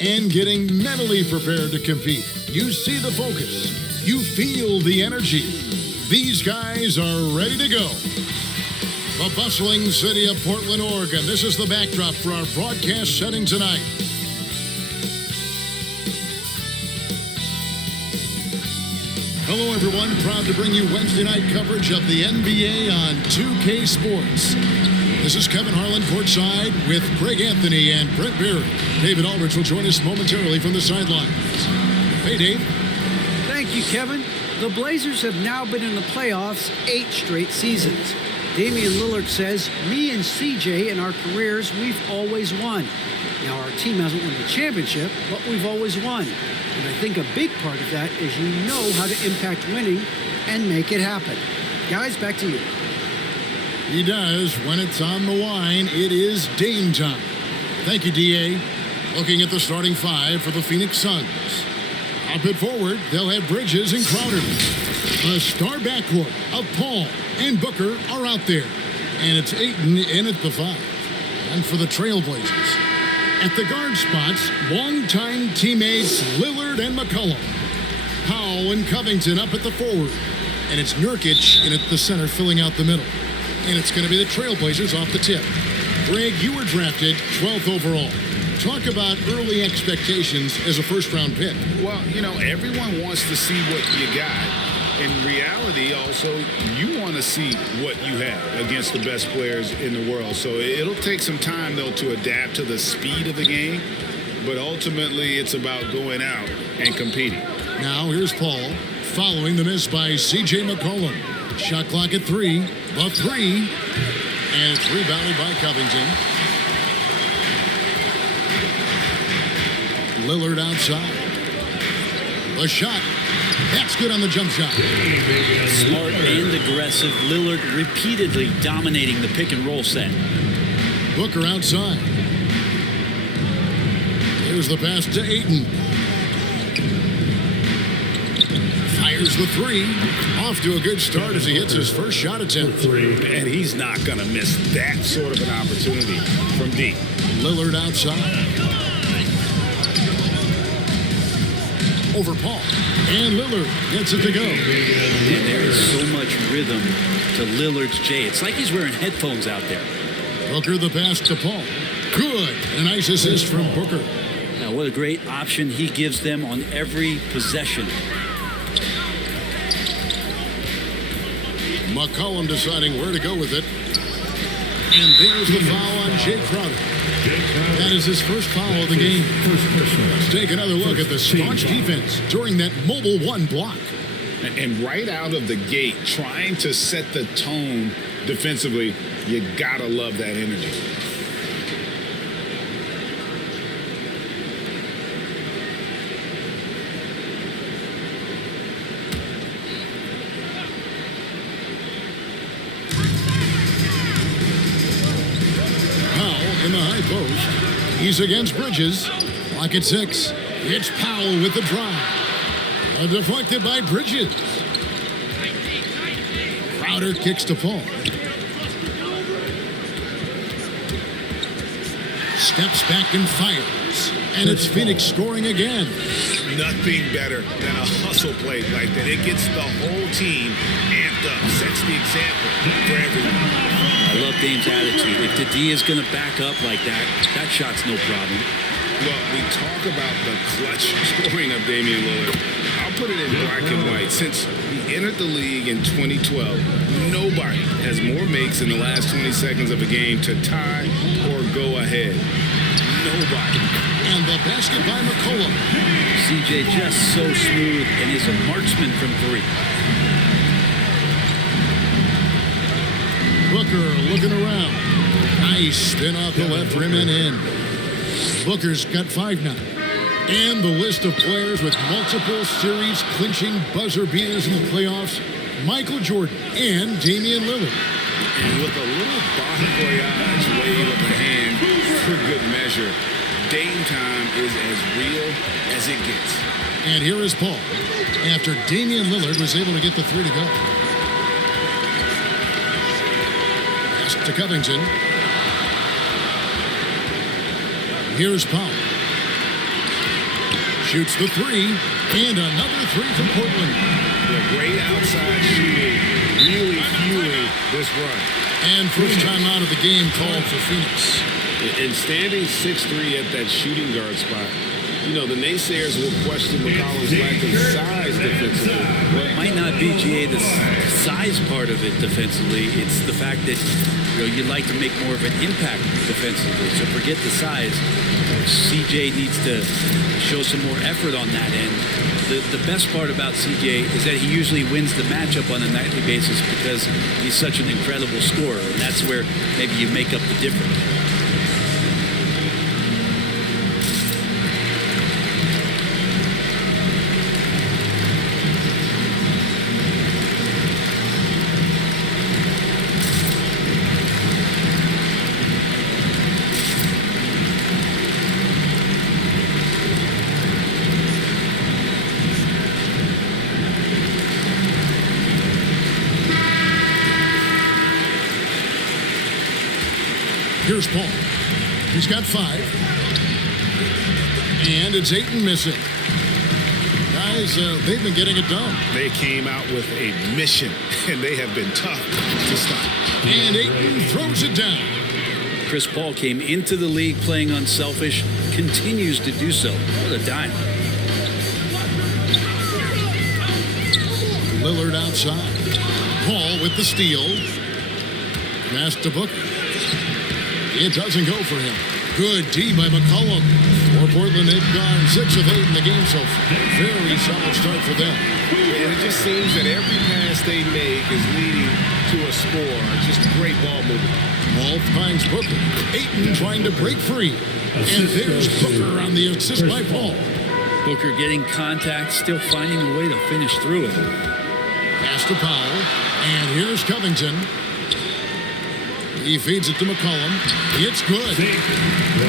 and getting mentally prepared to compete. You see the focus. You feel the energy. These guys are ready to go. The bustling city of Portland, Oregon. This is the backdrop for our broadcast setting tonight. Hello, everyone. Proud to bring you Wednesday night coverage of the NBA on 2K Sports. This is Kevin Harlan courtside with Greg Anthony and Brent Berry. David Aldridge will join us momentarily from the sidelines. Hey, Dave. Thank you, Kevin. The Blazers have now been in the playoffs 8 straight seasons. Damian Lillard says, me and CJ in our careers, we've always won. Now, our team hasn't won the championship, but we've always won. And I think a big part of that is you know how to impact winning and make it happen. Guys, back to you. He does. When it's on the line, it is Dame time. Thank you, D.A. Looking at the starting 5 for the Phoenix Suns. Up and forward, they'll have Bridges and Crowder. The star backcourt of Paul and Booker are out there. And it's Ayton in at the 5. And for the Trailblazers, at the guard spots, longtime teammates Lillard and McCollum. Powell and Covington up at the forward. And it's Nurkic in at the center, filling out the middle. And it's going to be the Trailblazers off the tip. Greg, you were drafted 12th overall. Talk about early expectations as a first-round pick. Well, you know, everyone wants to see what you got. In reality, also, you want to see what you have against the best players in the world. So it'll take some time, though, to adapt to the speed of the game. But ultimately, it's about going out and competing. Now, here's Paul, following the miss by C.J. McCollum. Shot clock at 3. The 3. And it's rebounded by Covington. Lillard outside. The shot. That's good on the jump shot. Smart and aggressive. Lillard repeatedly dominating the pick and roll set. Booker outside. Here's the pass to Ayton. Fires the 3. Off to a good start as he hits his first shot attempt. And he's not going to miss that sort of an opportunity from deep. Lillard outside. Over Paul. And Lillard gets it to go. And there is so much rhythm to Lillard's J. It's like he's wearing headphones out there. Booker the pass to Paul. Good. A nice assist from Booker. Now, what a great option he gives them on every possession. McCollum deciding where to go with it. And there's the foul on Jay Crowder. That is his first foul of the game. Let's take another look at the staunch defense during that mobile 1 block. And right out of the gate, trying to set the tone defensively, you gotta love that energy. In the high post. He's against Bridges. Clock at 6. It's Powell with the drive. Deflected by Bridges. Crowder kicks to Paul. Steps back and fires. And it's Phoenix scoring again. Nothing better than a hustle play like that. It gets the whole team amped up. Sets the example for everyone. I love Dame's attitude. If the D is going to back up like that, that shot's no problem. Well, we talk about the clutch scoring of Damian Lillard. I'll put it in black and white. Since he entered the league in 2012, nobody has more makes in the last 20 seconds of a game to tie or go ahead. Nobody. And the basket by McCollum. CJ just so smooth and is a marksman from 3. Booker looking around. Nice spin off the left rim and in. Booker's got 5 now. And the list of players with multiple series clinching buzzer beaters in the playoffs, Michael Jordan and Damian Lillard. And with a little bon voyage wave of the hand for good measure, Dame time is as real as it gets. And here is Paul, after Damian Lillard was able to get the 3 to go. Pass to Covington. Here's Powell. shoots the three, and another three from Portland. The great outside shooting really fueling this run. And first time out of the game called for Phoenix. And standing 6'3" at that shooting guard spot, you know, the naysayers will question McCollum's lack of size defensively. Well, it might not be, GA, the size part of it defensively. It's the fact that, you know, you'd like to make more of an impact defensively. So forget the size. CJ needs to show some more effort on that end. The best part about CJ is that he usually wins the matchup on a nightly basis because he's such an incredible scorer. And that's where maybe you make up the difference. Here's Paul. He's got 5. And it's Ayton missing. Guys, they've been getting it done. They came out with a mission, and they have been tough to stop. And Ayton throws it down. Chris Paul came into the league playing unselfish, continues to do so. What a dime. Lillard outside. Paul with the steal. Pass to Booker. It doesn't go for him. Good D by McCollum. For Portland, they've gone 6 of 8 in the game so far. Very solid start for them. And it just seems that every pass they make is leading to a score. Just great ball movement. Paul finds Booker. Ayton trying to break free. And there's Booker on the assist by Paul. Booker getting contact, still finding a way to finish through it. Pass to Powell. And here's Covington. He feeds it to McCollum. It's good.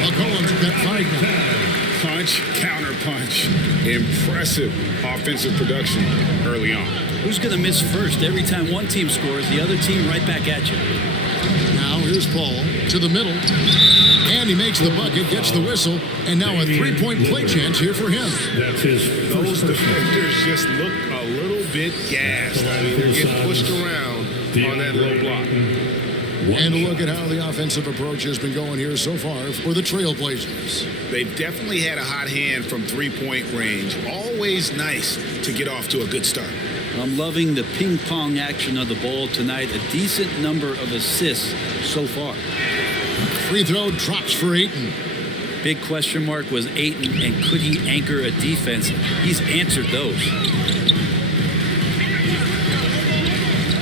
McCollum's got 5 now. Punch, counter punch. Impressive offensive production early on. Who's going to miss first? Every time one team scores, the other team right back at you. Now here's Paul to the middle. And he makes the bucket, gets the whistle, and now a 3-point play chance here for him. Those defenders just look a little bit gassed. I mean, they're getting pushed around on that low block. And a look at how the offensive approach has been going here so far for the Trailblazers. They've definitely had a hot hand from 3-point range. Always nice to get off to a good start. I'm loving the ping pong action of the ball tonight. A decent number of assists so far. Free throw drops for Ayton. Big question mark was Ayton, and could he anchor a defense? He's answered those.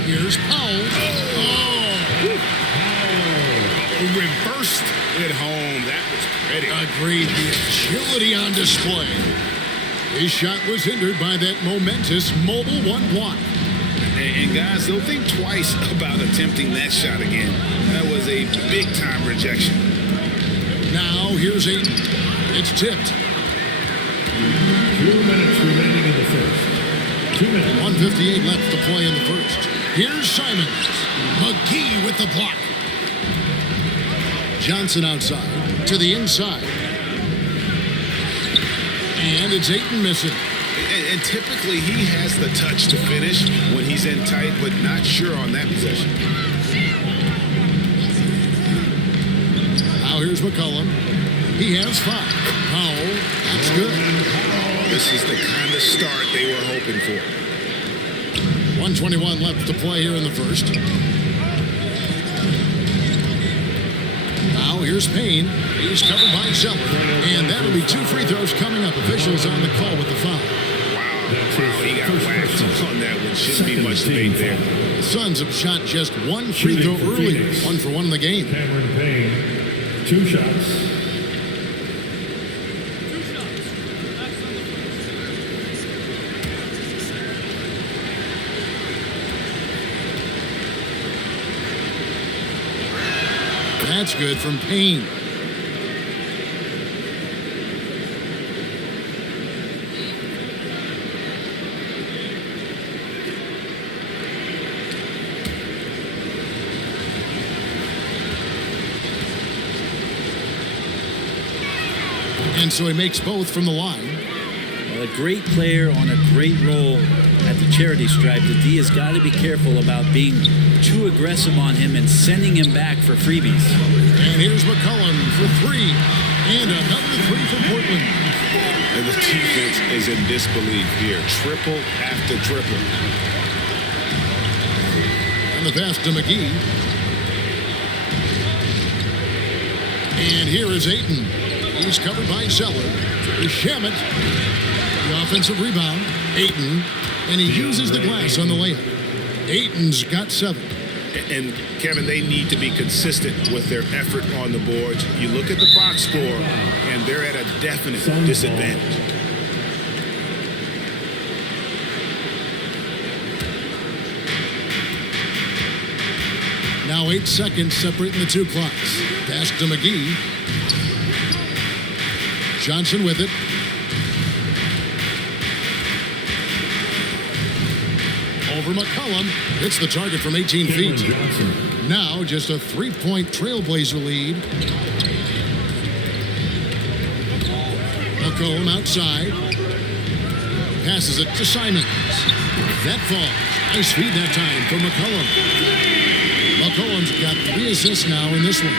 Here's Powell. Reversed it home. That was pretty. Agreed. The agility on display. His shot was hindered by that momentous mobile 1 block. And guys, don't think twice about attempting that shot again. That was a big-time rejection. Now here's Ayton. It's tipped. 2 minutes remaining in the first. 2 minutes. 1:58 left to play in the first. Here's Simons. McGee with the block. Johnson outside to the inside. And it's Ayton missing. And typically he has the touch to finish when he's in tight, but not sure on that possession. Now here's McCollum. He has 5. Powell, that's good. This is the kind of start they were hoping for. 1:21 left to play here in the first. Now here's Payne. He's covered by Zeller. And that'll be 2 free throws coming up. Officials on the call with the foul. Wow, he got whacked on that one. Shouldn't be much debate there. The Suns have shot just 1 free throw earlier. 1 for 1 in the game. Cameron Payne, 2 shots. That's good from Payne. And so he makes both from the line. A great player on a great role at the charity stripe. The D has got to be careful about being too aggressive on him and sending him back for freebies. And here's McCollum for three. And another three for Portland. And the defense is in disbelief here. Triple after triple. And the pass to McGee. And here is Ayton. He's covered by Zeller. To Shamet. The offensive rebound. Ayton. And he uses the glass on the layup. Ayton's got 7. And, Kevin, they need to be consistent with their effort on the boards. You look at the box score, and they're at a definite disadvantage. Now 8 seconds separating the two clocks. Pass to McGee. Johnson with it. Over McCollum. Hits the target from 18 feet. Now just a 3-point Trailblazer lead. McCollum outside. Passes it to Simons. That falls. Nice feed that time for McCollum. McCollum's got 3 assists now in this one.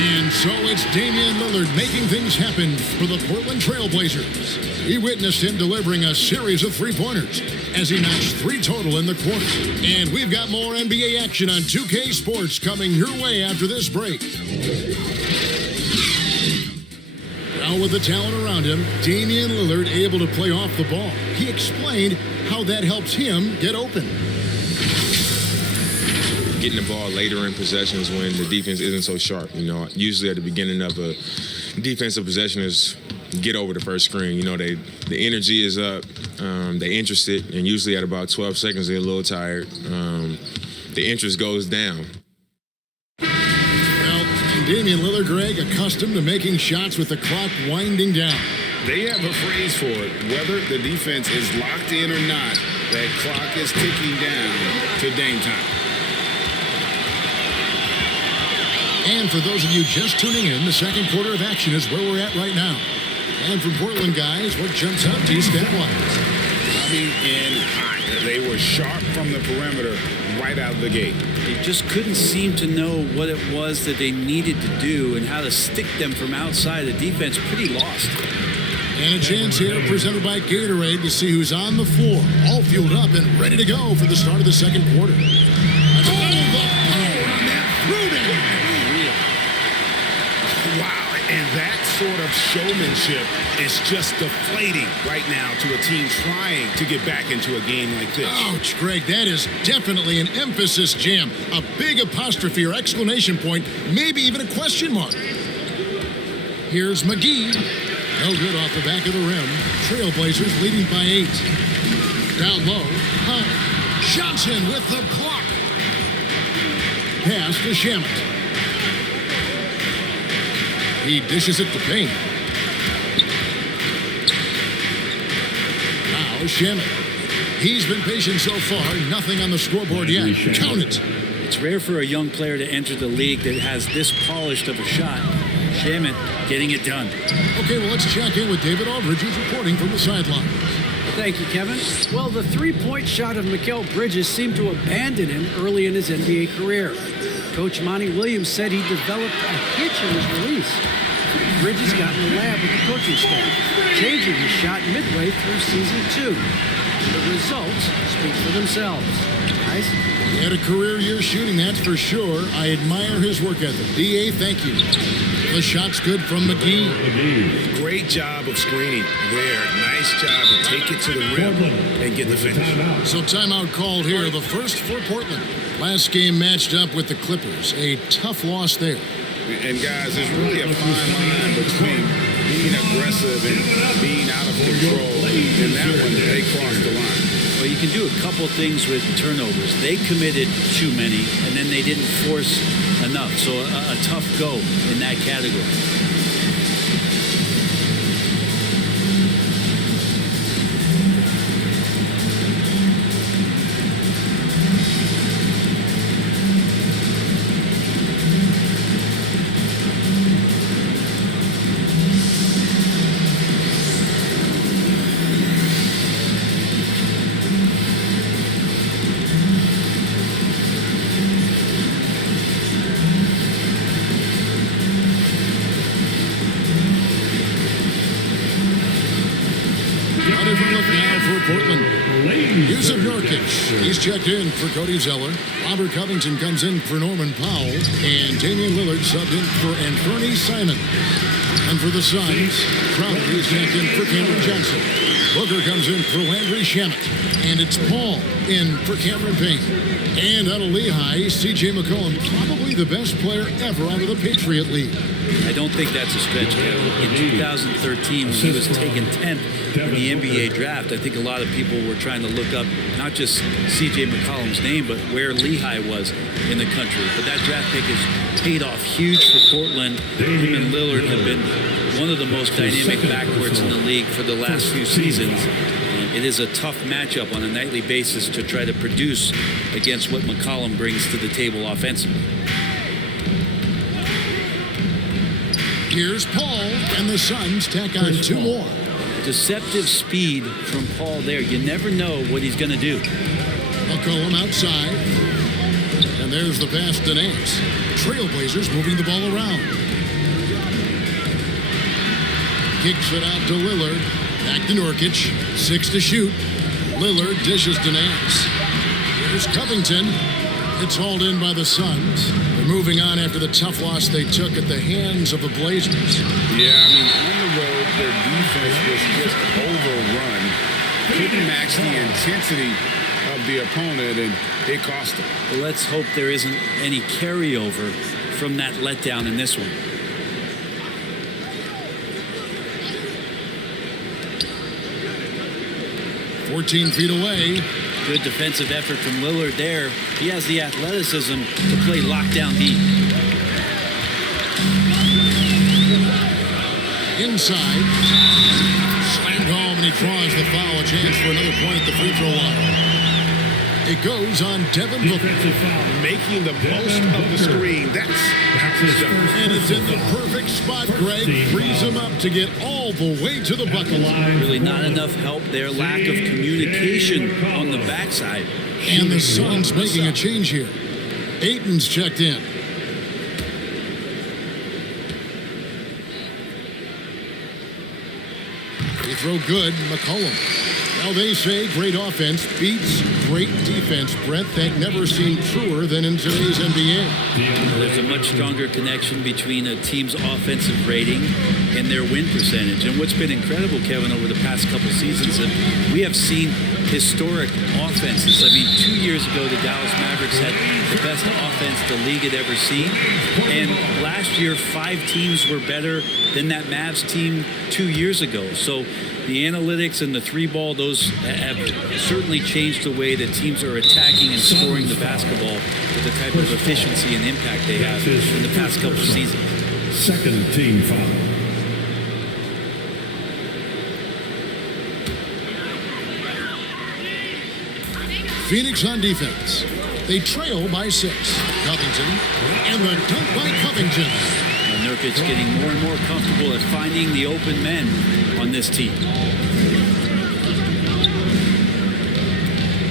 And so it's Damian Lillard making things happen for the Portland Trailblazers. We witnessed him delivering a series of three-pointers as he notched 3 total in the quarter. And we've got more NBA action on 2K Sports coming your way after this break. Now with the talent around him, Damian Lillard able to play off the ball. He explained how that helps him get open. Getting the ball later in possessions when the defense isn't so sharp. You know, usually at the beginning of a defensive possession is get over the first screen. You know, the energy is up, they're interested, and usually at about 12 seconds they're a little tired. The interest goes down. Well, and Damian Lillard, Greg, accustomed to making shots with the clock winding down. They have a phrase for it. Whether the defense is locked in or not, that clock is ticking down to Dame time. And for those of you just tuning in, the second quarter of action is where we're at right now. And for Portland guys, what jumps out to you stat-wise? Coming in hot. They were sharp from the perimeter right out of the gate. They just couldn't seem to know what it was that they needed to do and how to stick them from outside. The defense pretty lost. And a chance here presented by Gatorade to see who's on the floor, all fueled up and ready to go for the start of the second quarter. Wow, and that sort of showmanship is just deflating right now to a team trying to get back into a game like this. Ouch, Greg, that is definitely an emphasis jam. A big apostrophe or exclamation point, maybe even a question mark. Here's McGee. No good off the back of the rim. Trailblazers leading by 8. Down low. Johnson with the block. Pass to Shamet. He dishes it to Payne. Now Shamet. He's been patient so far. Nothing on the scoreboard yet. Count it. It's rare for a young player to enter the league that has this polished of a shot. Shamet getting it done. Okay, well, let's check in with David Aldridge, who's reporting from the sidelines. Thank you, Kevin. Well, the three-point shot of Mikal Bridges seemed to abandon him early in his NBA career. Coach Monty Williams said he developed a hitch in his release. Bridges got in the lab with the coaching staff, changing his shot midway through season 2. The results speak for themselves. Guys? He had a career year shooting, that's for sure. I admire his work ethic. D.A., thank you. The shot's good from McGee. Great job of screening there. Nice job to take it to the rim and get the finish. So timeout called here, the first for Portland. Last game matched up with the Clippers. A tough loss there. And guys, there's really a fine line between being aggressive and being out of control. In that one, they crossed the line. Well, you can do a couple things with turnovers. They committed too many, and then they didn't force enough. So a tough go in that category. A different look now for Portland. Yusuf Nurkic, he's checked in for Cody Zeller. Robert Covington comes in for Norman Powell. And Damian Lillard subbed in for Anthony Simon. And for the Suns, Crowder is checked in for Cameron Johnson. Booker comes in for Landry Shamet. And it's Paul in for Cameron Payne. And out of Lehigh, C.J. McCollum, probably the best player ever out of the Patriot League. I don't think that's a stretch, Kevin. In 2013, when he was taken 10th in the NBA draft, I think a lot of people were trying to look up not just C.J. McCollum's name, but where Lehigh was in the country. But that draft pick has paid off huge for Portland. Him and Lillard have been one of the most dynamic backcourts in the league for the last few seasons. And it is a tough matchup on a nightly basis to try to produce against what McCollum brings to the table offensively. Here's Paul, and the Suns tack on two more. Deceptive speed from Paul there. You never know what he's going to do. McCollum outside. And there's the pass to Nance. Trailblazers moving the ball around. Kicks it out to Lillard. Back to Nurkic. 6 to shoot. Lillard dishes to Nance. Here's Covington. It's hauled in by the Suns. They're moving on after the tough loss they took at the hands of the Blazers. Yeah, I mean, on the road, their defense was just overrun. Couldn't match the intensity of the opponent, and it cost them. Well, let's hope there isn't any carryover from that letdown in this one. "14 feet away. Good defensive effort from Lillard there. He has the athleticism to play lockdown deep. Inside. Slammed home, and he draws the foul. A chance for another point at the free throw line. It goes on Devin Booker. Making the most of the screen. That's how it's done. And it's in the perfect spot. Greg frees him up to get all the way to the bucket. Really not enough help there. Lack of communication on the backside. And the Suns making a change here. Ayton's checked in. They throw good. McCollum. Well, they say great offense beats great defense. Brett, they've never seen truer than in today's NBA. There's a much stronger connection between a team's offensive rating and their win percentage. And what's been incredible, Kevin, over the past couple seasons, and we have seen historic offenses. I mean, 2 years ago, the Dallas Mavericks had the best offense the league had ever seen. And last year, 5 teams were better than that Mavs team 2 years ago. So the analytics and the three ball, those have certainly changed the way that teams are attacking and scoring the basketball with the type of efficiency and impact they have in the past couple seasons. Second team foul. Phoenix on defense. They trail by 6. Covington. And the dunk by Covington. Nurkic getting more and more comfortable at finding the open men on this team.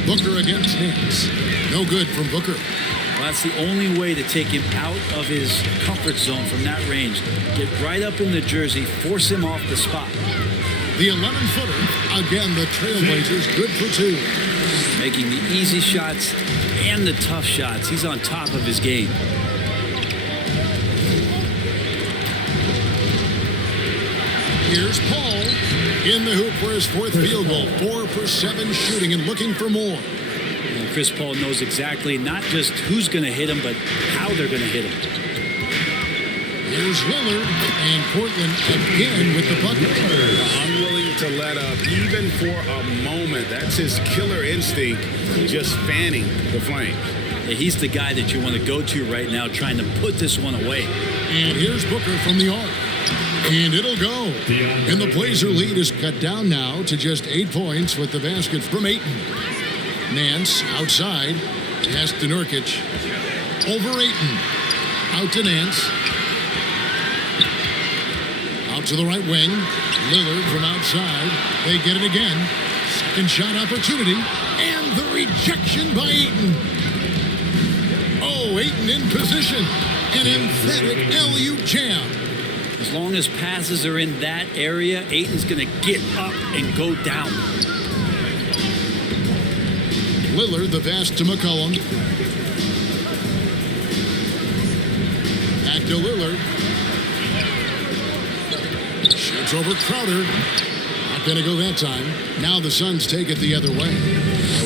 Booker against Nance. No good from Booker. Well, that's the only way to take him out of his comfort zone from that range. Get right up in the jersey, force him off the spot. The 11-footer. Again, the Trailblazers good for 2. Making the easy shots and the tough shots. He's on top of his game. Here's Paul in the hoop for his 4th field goal. 4 for 7 shooting and looking for more. And Chris Paul knows exactly not just who's going to hit him, but how they're going to hit him. Here's Lillard, and Portland again with the bucket. Unwilling to let up, even for a moment. That's his killer instinct, just fanning the flame. Yeah, he's the guy that you want to go to right now, trying to put this one away. And here's Booker from the arc. And it'll go. And the Blazer lead is cut down now to just 8 points with the basket from Ayton. Nance outside. Pass to Nurkic. Over Ayton. Out to Nance. Out to the right wing. Lillard from outside. They get it again. Second shot opportunity. And the rejection by Ayton. Oh, Ayton in position. An emphatic LU jam. As long as passes are in that area, Ayton's going to get up and go down. Lillard, the pass to McCollum. Back to Lillard. Shoots over Crowder. Not going to go that time. Now the Suns take it the other way.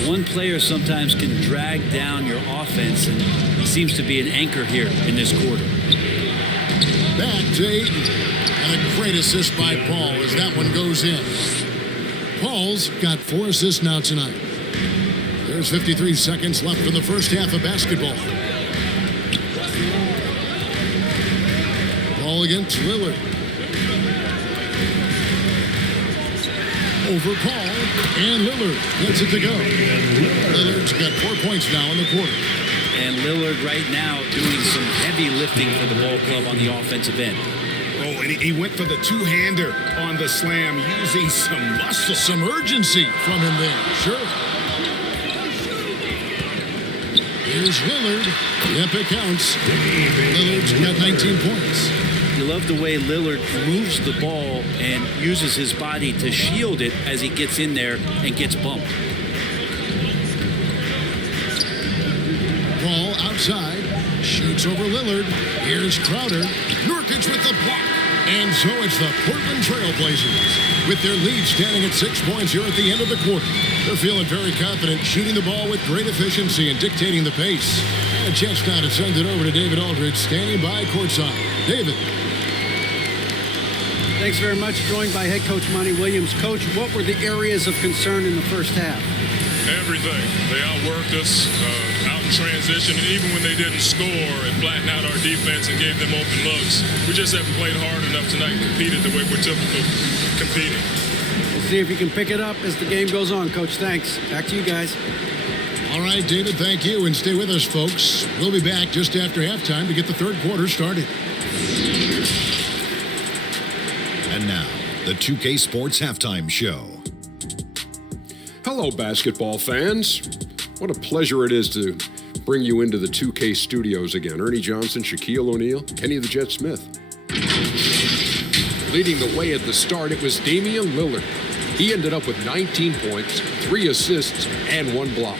One player sometimes can drag down your offense, and he seems to be an anchor here in this quarter. Back to Ayton. And a great assist by Paul as that one goes in. Paul's got 4 assists now tonight. There's 53 seconds left in the first half of basketball. Ball against Lillard. Over Paul, and Lillard gets it to go. Lillard's got 4 points now in the quarter. And Lillard right now doing some heavy lifting for the ball club on the offensive end. Oh, and he went for the two-hander on the slam, using some muscle. Some urgency from him there, sure. Here's Lillard. Yep, it counts. Lillard's got 19 points. You love the way Lillard moves the ball and uses his body to shield it as he gets in there and gets bumped. Ball outside. Shoots over Lillard. Here's Crowder. Nurkic with the block. And so it's the Portland Trailblazers with their lead standing at 6 points here at the end of the quarter. They're feeling very confident, shooting the ball with great efficiency and dictating the pace. And a chance now to send it over to David Aldridge, standing by courtside. David. Thanks very much. Joined by head coach Monty Williams. Coach, what were the areas of concern in the first half? Everything. They outworked us out in transition, and even when they didn't score and flattened out our defense and gave them open looks, we just haven't played hard enough tonight and competed the way we're typical competing. We'll see if you can pick it up as the game goes on, Coach. Thanks. Back to you guys. All right, David, thank you. And stay with us, folks. We'll be back just after halftime to get the third quarter started. And now, the 2K Sports Halftime Show. Hello, basketball fans. What a pleasure it is to bring you into the 2K studios again. Ernie Johnson, Shaquille O'Neal, Kenny the Jet Smith. Leading the way at the start, it was Damian Lillard. He ended up with 19 points, 3 assists, and 1 block.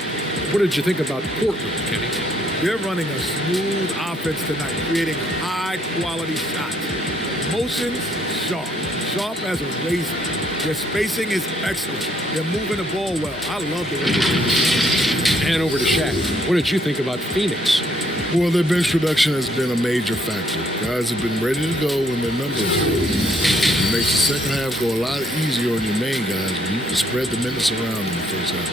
What did you think about Portland, Kenny? They're running a smooth offense tonight, creating high-quality shots. Motions, sharp as a razor. Their spacing is excellent. They're moving the ball well. I love the way they do. And over to Shaq. What did you think about Phoenix? Well, their bench production has been a major factor. Guys have been ready to go when their numbers go. It makes the second half go a lot easier on your main guys when you can spread the minutes around in the first half.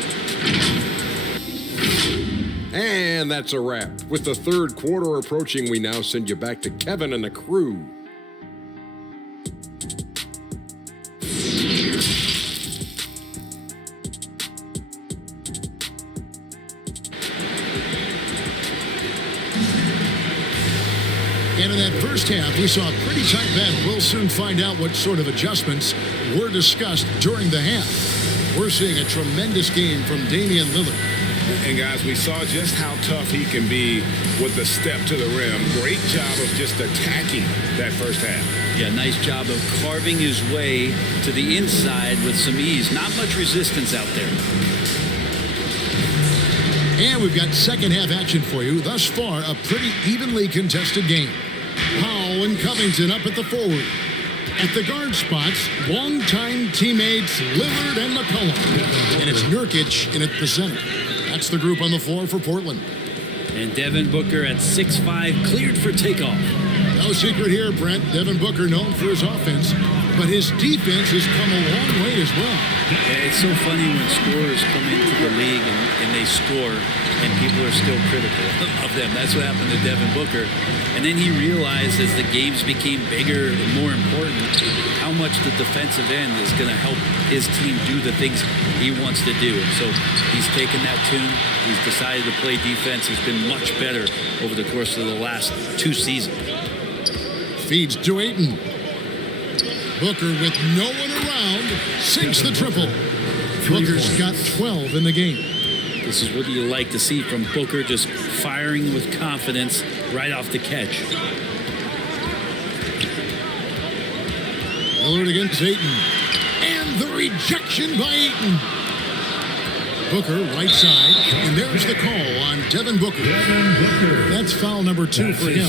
And that's a wrap. With the third quarter approaching, we now send you back to Kevin and the crew. And in that first half, we saw a pretty tight battle. We'll soon find out what sort of adjustments were discussed during the half. We're seeing a tremendous game from Damian Lillard. And guys, we saw just how tough he can be with the step to the rim. Great job of just attacking that first half. Yeah, nice job of carving his way to the inside with some ease. Not much resistance out there. And we've got second half action for you. Thus far, a pretty evenly contested game. Powell and Covington up at the forward. At the guard spots, longtime teammates Lillard and McCollum. And it's Nurkic in at the center. That's the group on the floor for Portland. And Devin Booker at 6'5", cleared for takeoff. No secret here, Brent. Devin Booker known for his offense, but his defense has come a long way as well. Yeah, it's so funny when scorers come into the league and they score and people are still critical of them. That's what happened to Devin Booker. And then he realized as the games became bigger and more important how much the defensive end is going to help his team do the things he wants to do. And so he's taken that tune. He's decided to play defense. He's been much better over the course of the last 2 seasons. Feeds to Ayton. Booker with no one around sinks the triple. Booker's got 12 in the game. This is what you like to see from Booker, just firing with confidence right off the catch. Lillard against Ayton. And the rejection by Ayton. Booker, right side. And there's the call on Devin Booker. That's foul number 2 for him.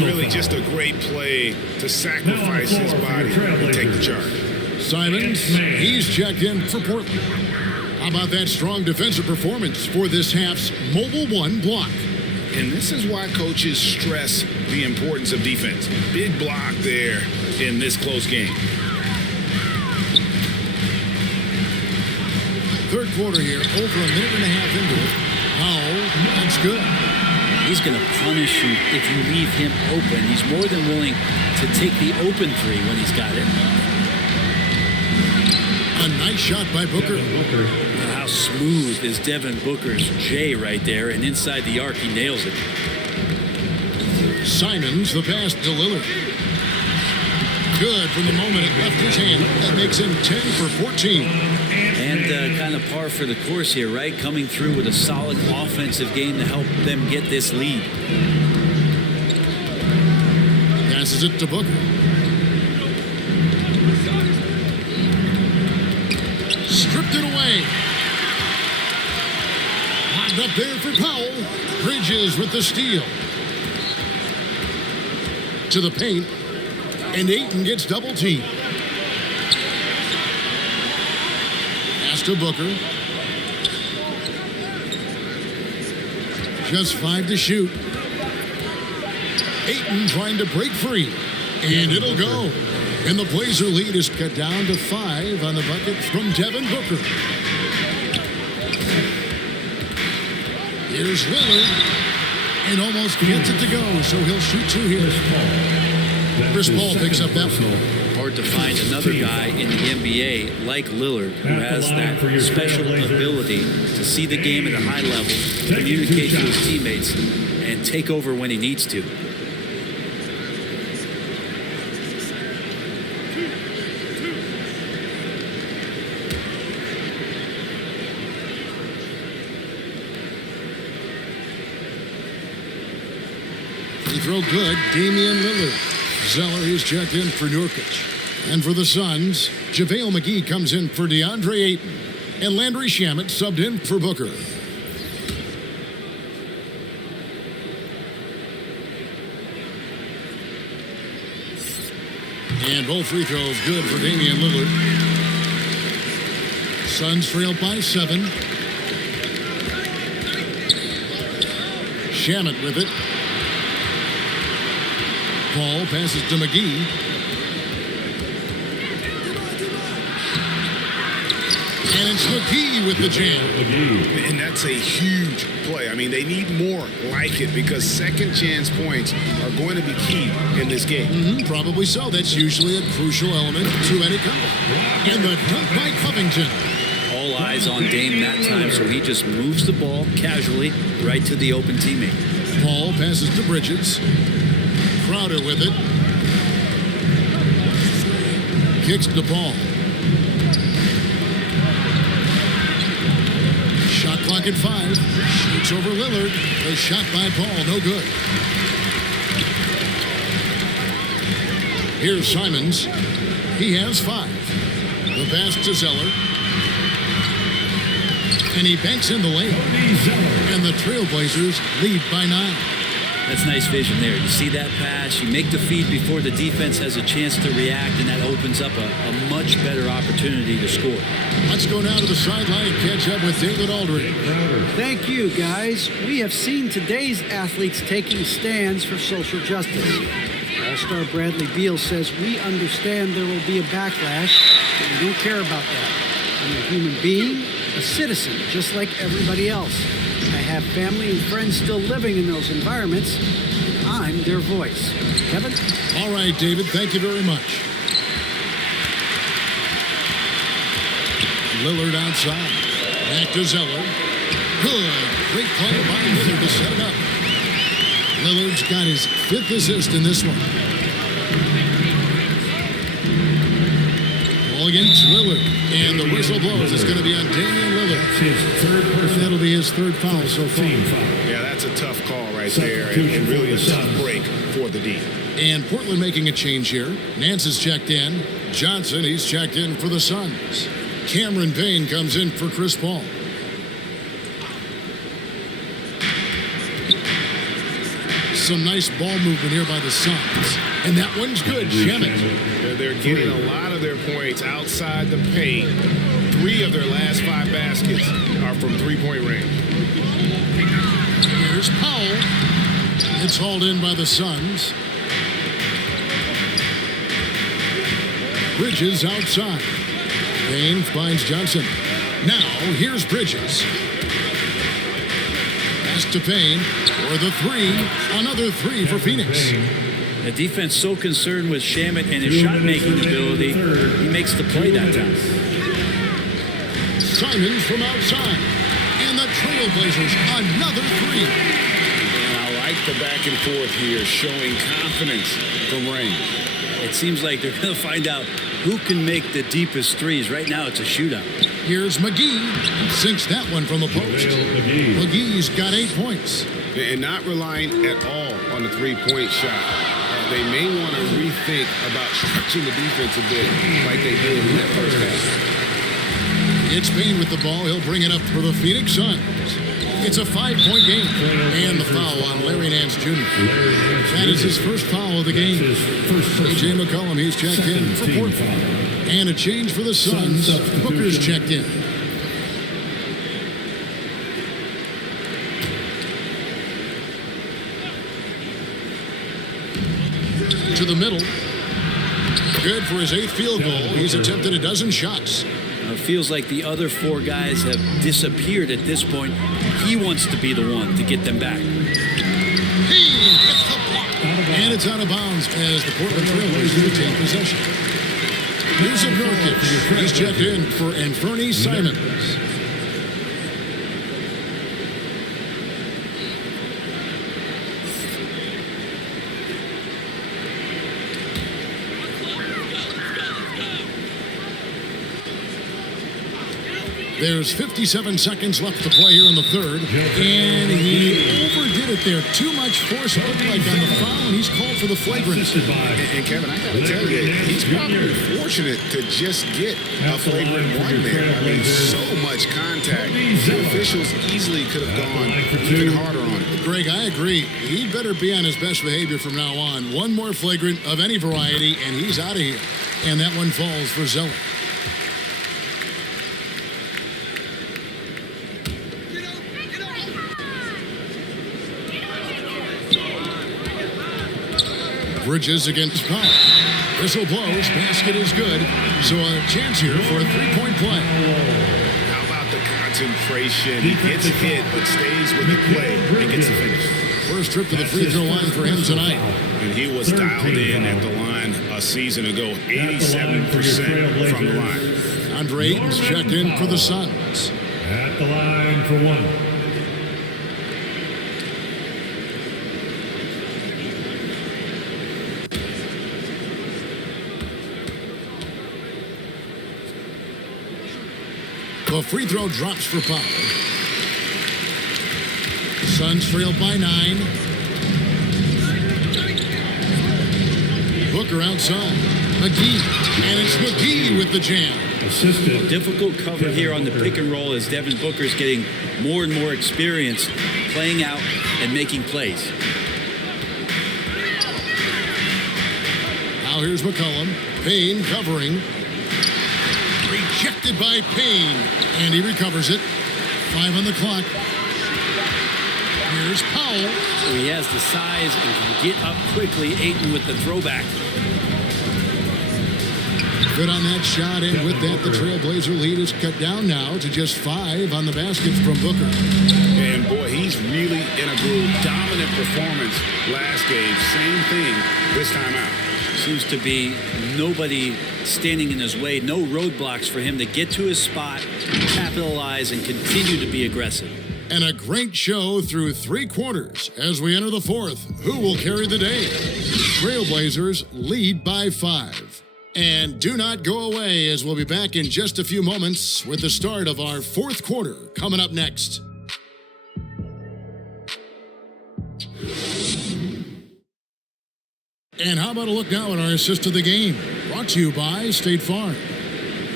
Really just a great play to sacrifice his body and take the charge. Simons, he's checked in for Portland. How about that strong defensive performance for this half's Mobile 1 block? And this is why coaches stress the importance of defense. Big block there in this close game. Third quarter here, over a minute and a half into it. Powell, that's good. He's going to punish you if you leave him open. He's more than willing to take the open three when he's got it. A nice shot by Booker. How smooth is Devin Booker's J right there, and inside the arc, he nails it. Simons, the pass to Lillard. Good from the moment it left his hand. That makes him 10 for 14. And kind of par for the course here, right? Coming through with a solid offensive game to help them get this lead. Passes it to Booker. Stripped it away. Locked up there for Powell. Bridges with the steal. To the paint. And Ayton gets double teamed. Pass to Booker. Just 5 to shoot. Ayton trying to break free. And it'll go. And the Blazer lead is cut down to 5 on the bucket from Devin Booker. Here's Lillard. And almost gets it to go, so he'll shoot 2 here. Chris Paul picks up that one. Hard to find another guy in the NBA like Lillard who has that special ability to see the game at a high level, communicate to his teammates, and take over when he needs to. Free throw good, Damian Lillard. Zeller, he's checked in for Nurkic. And for the Suns, JaVale McGee comes in for DeAndre Ayton. And Landry Shamet subbed in for Booker. And both free throws good for Damian Lillard. Suns trail by 7. Shamet with it. Paul passes to McGee. And it's McGee with the jam. And that's a huge play. I mean, they need more like it because second chance points are going to be key in this game. Probably so. That's usually a crucial element to any comeback. And the dunk by Covington. All eyes on Dame that time, so he just moves the ball casually right to the open teammate. Paul passes to Bridges. Crowder with it. Kicks to Paul. Shot clock at 5. Shoots over Lillard. A shot by Paul. No good. Here's Simons. He has 5. The pass to Zeller. And he banks in the lane. And the Trailblazers lead by 9. That's nice vision there. You see that pass, you make the feed before the defense has a chance to react, and that opens up a much better opportunity to score. Let's go now to the sideline and catch up with David Aldridge. Thank you, guys. We have seen today's athletes taking stands for social justice. All-star Bradley Beal says, we understand there will be a backlash, but we don't care about that. I'm a human being, a citizen, just like everybody else. I have family and friends still living in those environments, and I'm their voice. Kevin? All right, David, thank you very much. Lillard outside. Back to Zeller. Good. Great play by Lillard to set it up. Lillard's got his 5th assist in this one. Ball against Lillard. And the whistle blows. It's going to be on Damian Lillard. That'll be his 3rd foul so far. Yeah, that's a tough call right right there, and really a tough break for the D. And Portland making a change here. Nance is checked in. Johnson, he's checked in for the Suns. Cameron Payne comes in for Chris Paul. Some nice ball movement here by the Suns. And that one's good. Shemet. They're getting a lot of their points outside the paint. 3 of their last 5 baskets are from three-point range. Here's Powell. It's hauled in by the Suns. Bridges outside. Payne finds Johnson. Now, here's Bridges. Pass to Payne for the 3. Another 3 for Phoenix. The defense so concerned with Shamet and his shot-making ability, he makes the play that time. Simons from outside. And the Trailblazers, another 3. And I like the back and forth here, showing confidence from range. It seems like they're going to find out who can make the deepest threes. Right now, it's a shootout. Here's McGee. Sinks that one from the post. McGee's got 8 points. And not relying at all on the three-point shot. They may want to rethink about stretching the defense a bit like they did in that first half. It's Payne with the ball. He'll bring it up for the Phoenix Suns. It's a 5-point game. And the foul on Larry Nance Jr. That is his first foul of the game. A.J. McCollum, he's checked in for Portland. And a change for the Suns. Booker's checked in. To the middle. Good for his 8th field goal. He's attempted a dozen shots. It feels like the other 4 guys have disappeared at this point. He wants to be the one to get them back. He gets the block. And it's out of bounds as the Portland Trailblazers retain possession. Here's Nurkic. He's checked in for Anthony Simons. There's 57 seconds left to play here in the third. And he overdid it there. Too much force, it looked like, on the foul, and he's called for the flagrant. And Kevin, I got to tell you, he's probably fortunate to just get a flagrant 1 there. I mean, so much contact. The officials easily could have gone even harder on it. Greg, I agree. He'd better be on his best behavior from now on. One more flagrant of any variety, and he's out of here. And that one falls for Zeller. Bridges against Powell. Whistle blows. Basket is good. So a chance here for a 3-point play. How about the concentration? He gets hit, but stays with the play and gets the finish. First trip to the free throw line for him tonight. And he was dialed in at the line a season ago. 87% from the line. Andre Ayton's checked in for the Suns. At the line for 1. The free throw drops for Powell. Suns trailed by 9. Booker outside. McGee. And it's McGee with the jam. Assisted. Difficult cover here on the pick and roll as Devin Booker's getting more and more experience playing out and making plays. Now here's McCollum. Payne covering. Rejected by Payne. And he recovers it. 5 on the clock. Here's Powell. So he has the size and can get up quickly. Ayton with the throwback. Good on that shot, and with that, the Trailblazer lead is cut down now to just 5 on the baskets from Booker. And boy, he's really in a groove. Dominant performance last game. Same thing this time out. Seems to be nobody standing in his way. No roadblocks for him to get to his spot, capitalize, and continue to be aggressive. And a great show through 3 quarters. As we enter the 4th, who will carry the day? Trailblazers lead by 5. And do not go away, as we'll be back in just a few moments with the start of our 4th quarter coming up next. And how about a look now at our assist of the game? Brought to you by State Farm.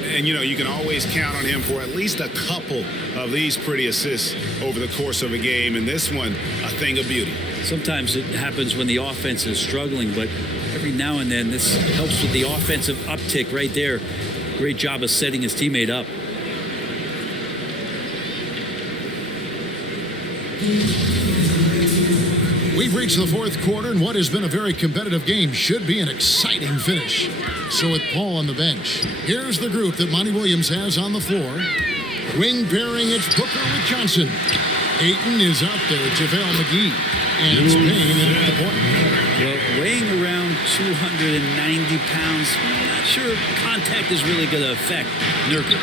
And, you can always count on him for at least a couple of these pretty assists over the course of a game. And this one, a thing of beauty. Sometimes it happens when the offense is struggling, but every now and then this helps with the offensive uptick right there. Great job of setting his teammate up. We've reached the fourth quarter, and what has been a very competitive game should be an exciting finish. So with Paul on the bench, here's the group that Monty Williams has on the floor. Wing pairing, it's Booker with Johnson. Ayton is out there, JaVale McGee. And it's Payne in at the point. Well, weighing around 290 pounds, I'm not sure contact is really going to affect Nurkic.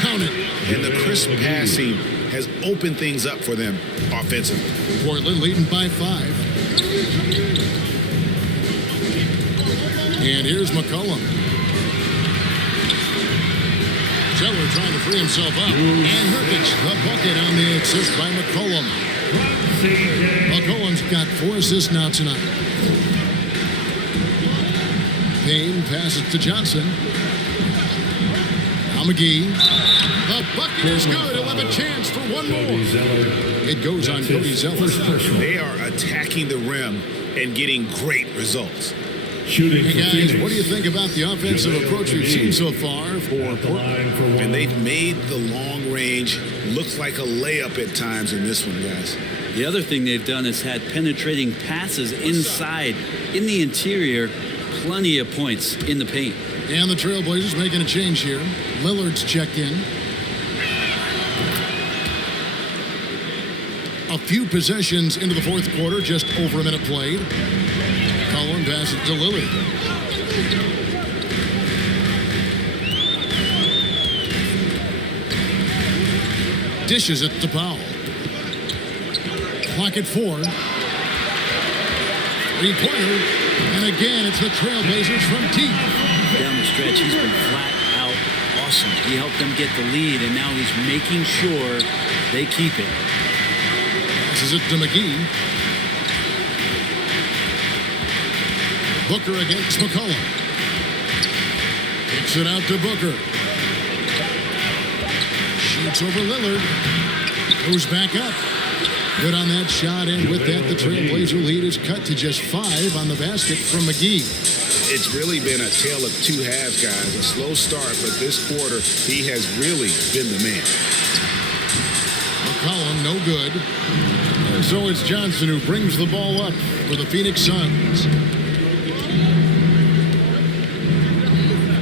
Count it. And the crisp passing has opened things up for them offensively. Portland leading by 5. And here's McCollum. Zeller trying to free himself up. And Nurkic, the bucket on the assist by McCollum. McCollum's got 4 assists now tonight. Payne passes to Johnson. Now McGee. The bucket is good. He'll have a chance for one more. It goes on Cody Zeller. They are attacking the rim and getting great results. Shooting hey for guys, Phoenix. what do you think about the offensive approach we've seen so far for Portland? And they've made the long range look like a layup at times in this one, guys. The other thing they've done is had penetrating passes inside, in the interior, plenty of points in the paint. And the Trailblazers making a change here. Lillard's checked in. A few possessions into the fourth quarter, just over a minute played. Collin passes to Lillard. Dishes it to Powell. Clock at 4. Three-pointer. And again, it's the Trailblazers from deep. Down the stretch, he's been flat out awesome. He helped them get the lead, and now he's making sure they keep it. Passes it to McGee. Booker against McCollum. Kicks it out to Booker. Shoots over Lillard. Goes back up. Good on that shot, and with that, the Trailblazer lead is cut to just 5 on the basket from McGee. It's really been a tale of two halves, guys. A slow start, but this quarter, he has really been the man. McCollum, no good. And so it's Johnson who brings the ball up for the Phoenix Suns.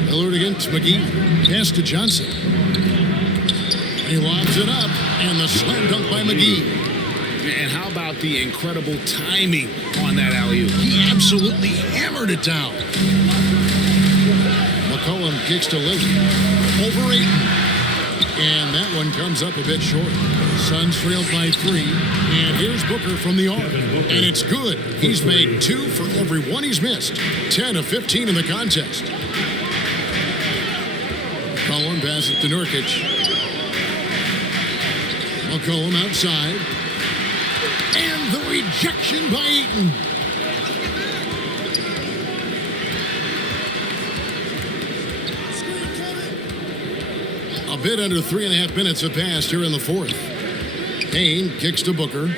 Lillard against McGee. Pass to Johnson. He lobs it up, and the slam dunk by McGee. And how about the incredible timing on that alley-oop? He absolutely hammered it down. McCollum kicks to Lillard. Over Ayton. And that one comes up a bit short. Suns trailed by 3. And here's Booker from the arc. And it's good. He's made 2 for every one he's missed. 10 of 15 in the contest. McCollum passes to Nurkic. McCollum outside. And the rejection by Ayton. A bit under 3.5 minutes have passed here in the fourth. Payne kicks to Booker.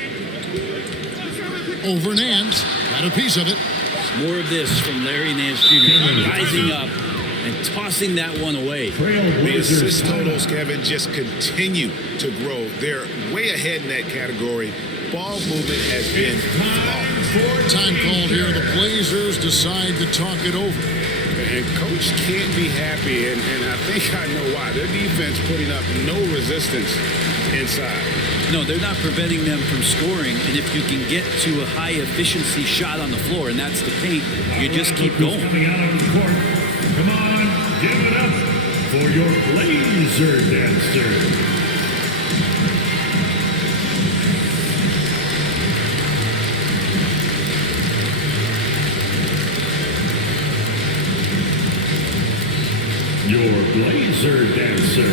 Over Nance. Got a piece of it. More of this from Larry Nance Jr. Rising up and tossing that one away. The assist totals, Kevin, just continue to grow. They're way ahead in that category. Ball movement has been flawless. Time called here. The Blazers decide to talk it over. And Coach can't be happy, and I think I know why. Their defense putting up no resistance inside. No, they're not preventing them from scoring, and if you can get to a high-efficiency shot on the floor, and that's the paint, you just keep going. Coming out on the court. Come on, give it up for your Blazer dancer. Your Blazer dancer.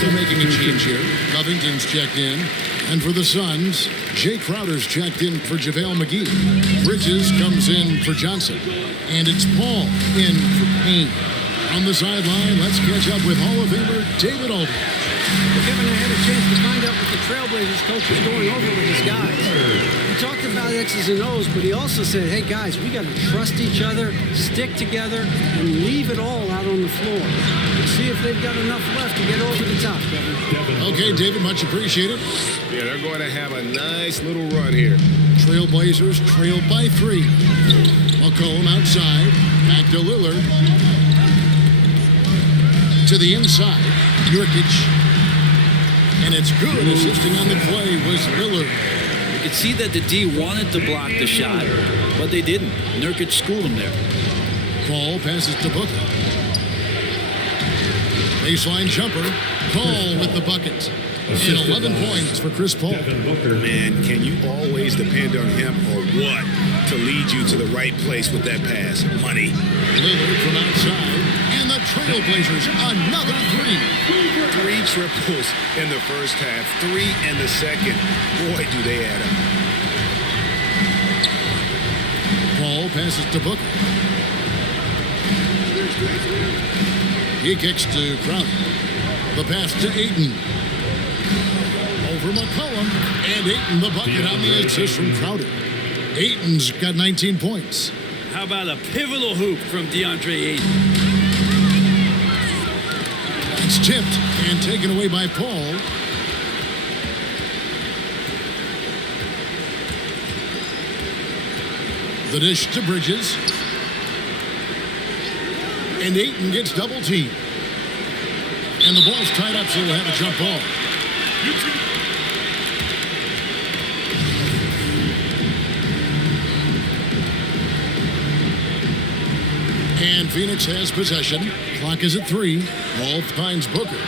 They're making a change here. Covington's checked in. And for the Suns, Jay Crowder's checked in for JaVale McGee. Bridges comes in for Johnson. And it's Paul in for Payne. On the sideline, let's catch up with Hall of Famer David Aldridge. Well, Kevin, I had a chance to find out what the Trailblazers coach was going over with his guys. He talked about X's and O's, but he also said, hey, guys, we got to trust each other, stick together, and leave it all out on the floor. We'll see if they've got enough left to get over the top, Kevin. Okay, David, much appreciated. Yeah, they're going to have a nice little run here. Trailblazers trail by 3. McCollum outside. Back to Lillard. To the inside. Nurkic. And it's good. Assisting on the play was Lillard. You could see that the D wanted to block the shot, but they didn't. Nurkic schooled him there. Paul passes to Booker. Baseline jumper. Paul with the bucket. And 11 points for Chris Paul. Man, can you always depend on him or what to lead you to the right place with that pass? Money. Lillard from outside. And the Trailblazers, another 3. 3 triples in the first half, 3 in the second. Boy, do they add up. Paul passes to Booker. He kicks to Crowder. The pass to Ayton. Over McCollum. And Ayton the bucket on the assist from Crowder. Ayton's got 19 points. How about a pivotal hoop from DeAndre Ayton? It's tipped and taken away by Paul. The dish to Bridges. And Ayton gets double teamed. And the ball's tied up, so we'll have a jump ball. And Phoenix has possession. Clock is at 3. Ball finds Booker.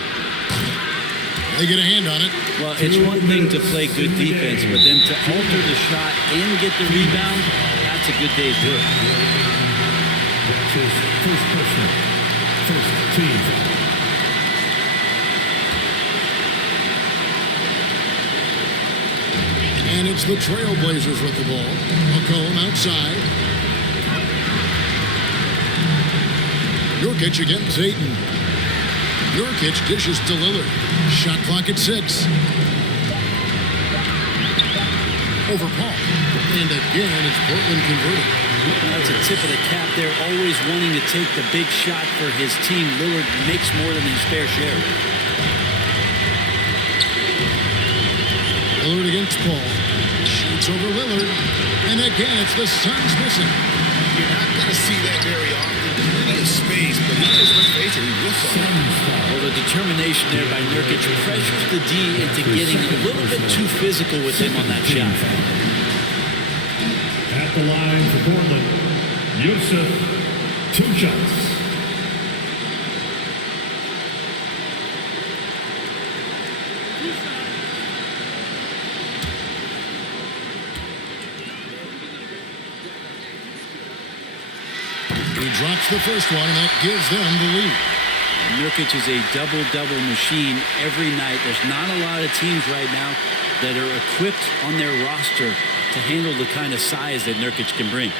They get a hand on it. Well, it's one thing to play good defense, but then to alter the shot and get the rebound, that's a good day's work. First person. First team. And it's the Trailblazers with the ball. McCollum outside. Nurkic against Ayton. Nurkic dishes to Lillard. Shot clock at 6. Over Paul. And again, it's Portland converted. That's a tip of the cap there. Always wanting to take the big shot for his team. Lillard makes more than his fair share. Lillard against Paul. Shoots over Lillard. And again, it's the Suns missing. You're not going to see that very often. Plenty of space, but he just, let's face it, he whiffs on it. Well, the determination there by Nurkic pressures the D into getting a little bit too physical with him on that shot. At the line for Portland, Yusuf, 2 shots. He drops the first one, and that gives them the lead. Nurkic is a double-double machine every night. There's not a lot of teams right now that are equipped on their roster to handle the kind of size that Nurkic can bring.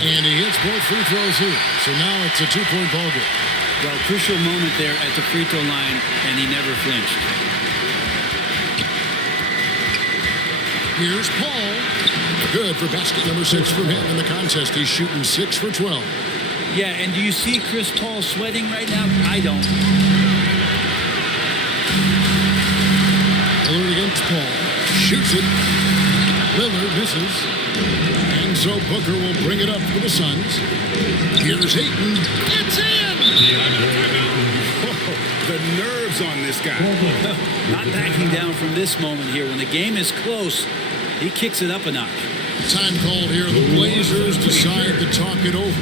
And he hits both free throws here. So now it's a 2-point ball game. Well, crucial moment there at the free throw line, and he never flinched. Here's Paul. Good for basket number 6 from him in the contest. He's shooting 6 for 12. Yeah, and do you see Chris Paul sweating right now? I don't. Lillard against Paul. Shoots it. Lillard misses. And so Booker will bring it up for the Suns. Here's Ayton. It's in! The nerves on this guy. Not backing down from this moment here. When the game is close, he kicks it up a notch. Time called here. The Blazers decide to talk it over.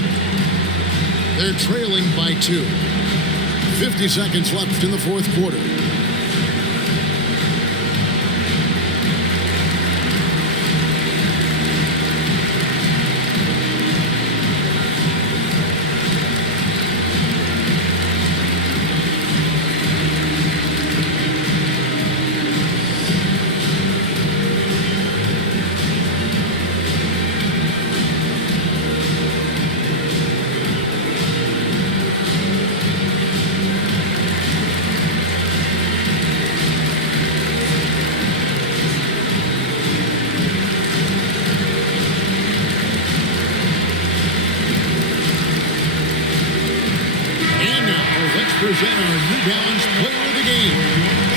They're trailing by 2. 50 seconds left in the fourth quarter. present our New Balance Player of the Game,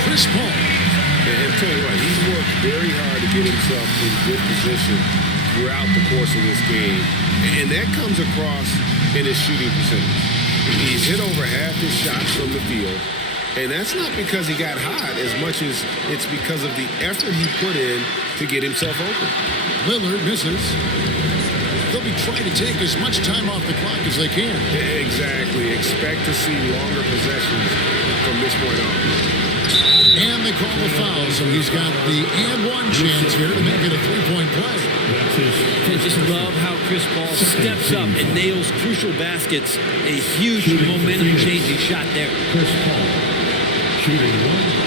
Chris Paul. And tell you what, he's worked very hard to get himself in good position throughout the course of this game. And that comes across in his shooting percentage. He's hit over half his shots from the field. And that's not because he got hot as much as it's because of the effort he put in to get himself open. Lillard misses. They'll be trying to take as much time off the clock as they can. Exactly. Expect to see longer possessions from this point on. And they call the foul, so he's got the and one chance here to make it a three-point play. I just love how Chris Paul steps up and nails crucial baskets. A huge momentum-changing shot there. Chris Paul, shooting one.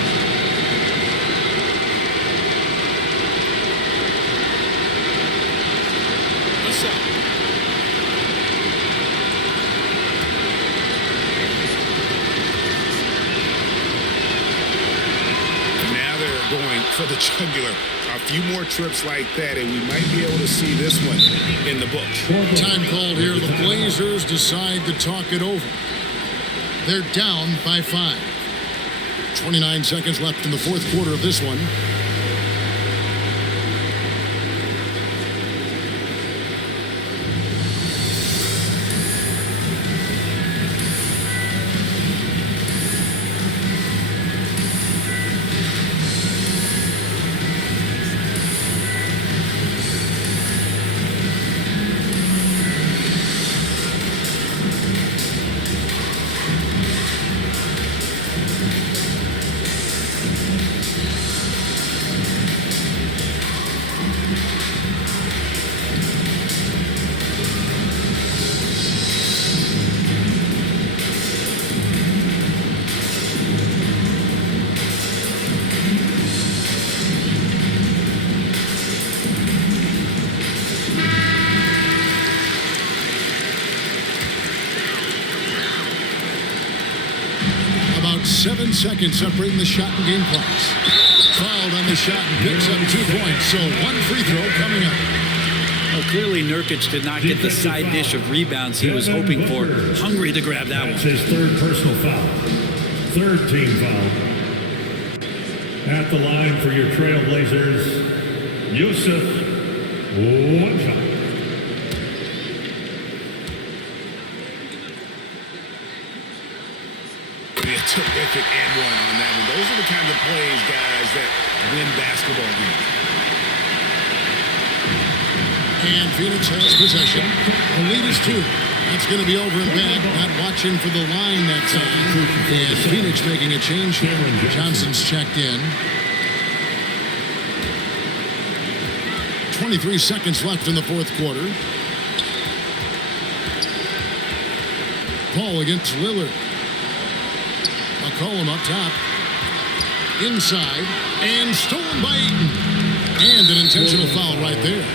Going for the jugular. A few more trips like that, and we might be able to see this one in the books. Time called here. The Blazers decide to talk it over. They're down by 5. 29 seconds left in the fourth quarter of this one. About 7 seconds separating the shot and game clocks. Fouled on the shot and picks up 2 points. So one free throw coming up. Well, clearly Nurkic did not get the side dish of rebounds he was hoping for. Hungry to grab that one. That's his third personal foul. Third team foul. At the line for your Trailblazers, Yusuf, 1 shot. Terrific and one on that one. Those are the kind of plays, guys, that win basketball games. And Phoenix has possession. The lead is 2. That's going to be over and back. Not watching for the line that time. And Phoenix making a change here. Johnson's checked in. 23 seconds left in the fourth quarter. Paul against Lillard. McCollum up top. Inside. And stolen by Eaton. And an intentional foul right there.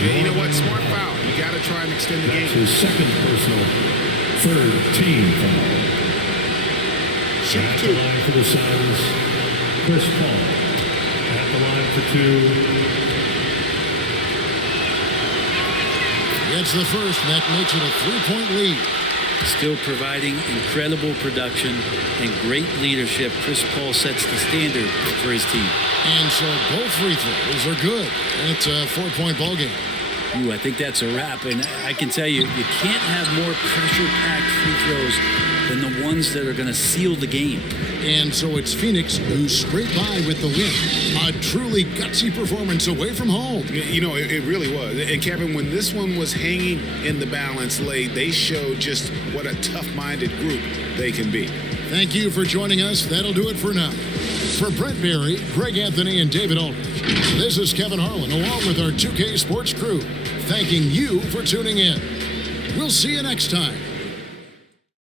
Yeah, you know what? Smart foul. You got to try and extend the game. That's his second personal. Third team foul. At the line for the Suns, Chris Paul. At the line for 2. Gets the first, and that makes it a 3-point lead. Still providing incredible production and great leadership. Chris Paul sets the standard for his team. And so both free throws are good. And it's a 4-point ball game. Ooh, I think that's a wrap. And I can tell you, you can't have more pressure-packed free throws than the ones that are going to seal the game. And so it's Phoenix who scraped by with the win. A truly gutsy performance away from home. You know, it really was. And Kevin, when this one was hanging in the balance late, they showed just what a tough-minded group they can be. Thank you for joining us. That'll do it for now. For Brett Berry, Greg Anthony, and David Aldridge, this is Kevin Harlan along with our 2K Sports crew, thanking you for tuning in. We'll see you next time.